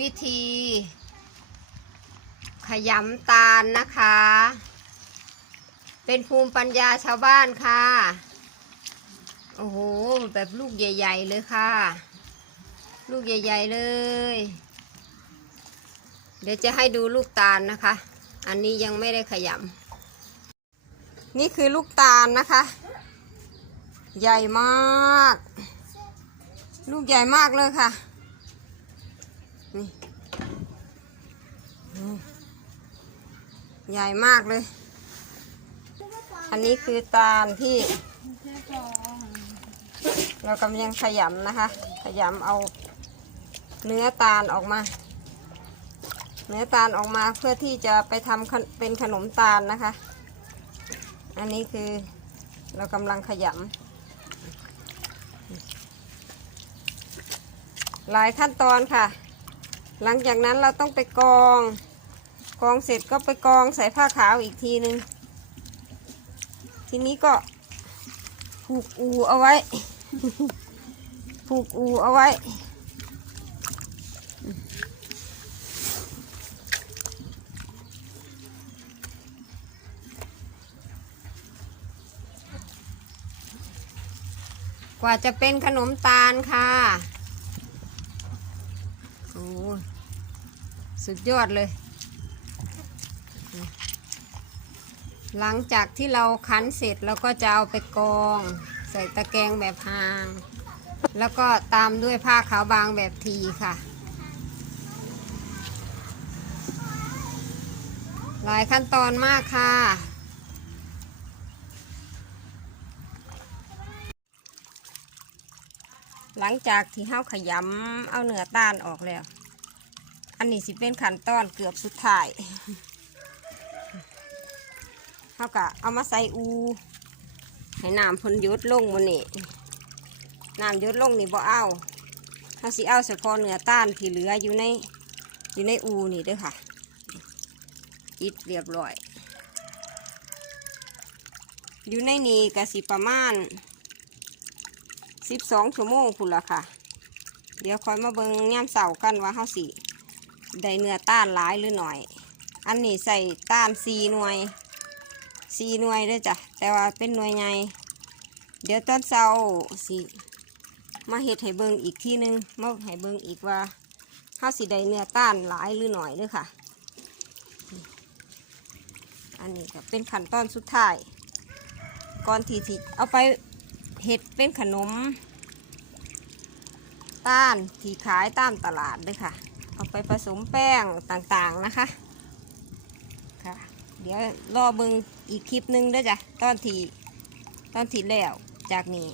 วิธี ขยำตาลนะคะ เป็นภูมิปัญญาชาวบ้านค่ะ โอ้โห แบบลูกใหญ่ ๆ เลยค่ะ ลูกใหญ่ ๆ เลย เดี๋ยวจะให้ดูลูกตาลนะคะ อันนี้ยังไม่ได้ขยำ นี่คือลูกตาลนะคะ ใหญ่มาก ลูกใหญ่มากเลยค่ะ นี่ใหญ่มากเลย อันนี้คือตาลที่ เรากำลังขยำนะคะ ขยำเอาเนื้อตาลออกมา เนื้อตาลออกมาเพื่อที่จะไปทำเป็นขนมตาลนะคะ อันนี้คือเรากำลังขยำหลายขั้นตอนค่ะ หลังจากนั้นเราต้องไปกอง กองเสร็จก็ไปกองใส่ผ้าขาวอีกทีนึง ทีนี้ก็ผูกอูเอาไว้ ผูกอูเอาไว้ กว่าจะเป็นขนมตาลค่ะ โอ้ สุดยอดเลย หลังจากที่เราคั้นเสร็จเราก็จะเอาไปกอง ใส่ตะแกรงแบบหาง แล้วก็ตามด้วยผ้าขาวบางแบบทีค่ะ หลายขั้นตอนมากค่ะหลังจากที่เฮาขยำเอาเนื้อตาลออกแล้ว อันนี้สิเป็นขั้นตอนเกือบสุดท้ายเฮากะเอามาใส่อู ให้น้ำพ่นยุดลงมันนี่น้ำยุดลงนี่บ่เอาเฮาสิเอาเฉพาะเนื้อต้าลที่เหลืออยู่ในอยู่ในอูนี่ด้อค่ะอิดเรียบร้อย อยู่ในนี้ก็สิประมาณสิบสองชั่วโมงคุณละค่ะ เดี๋ยวคอยมาเบิงย่ามเสากันว่าเฮาสิ ได้เนื้อต้านหลายหรือหน่อย อันนี้ใส่ต้านสี่หน่วยสี่หน่วยด้วยจ้ะ แต่ว่าเป็นหน่วยใหญ่เดี๋ยวตอนเสาสิมาเฮ็ดให้เบิงอีกทีนึงมาให้เบิงอีกว่าเฮาสิได้เนื้อต้านหลายหรือหน่อยด้วยค่ะ อันนี้ก็เป็นขั้นตอนสุดท้าย ก่อนที่ที่เอาไปเห็ดเป็นขนม ต้านที่ขายตามตลาดด้วยค่ะ เอาไปผสมแป้งต่างๆนะคะค่ะ เดี๋ยวรอเบิงอีกคลิปหนึงด้วยจ้ะตอนที่ตอนที่แล้วจากนี้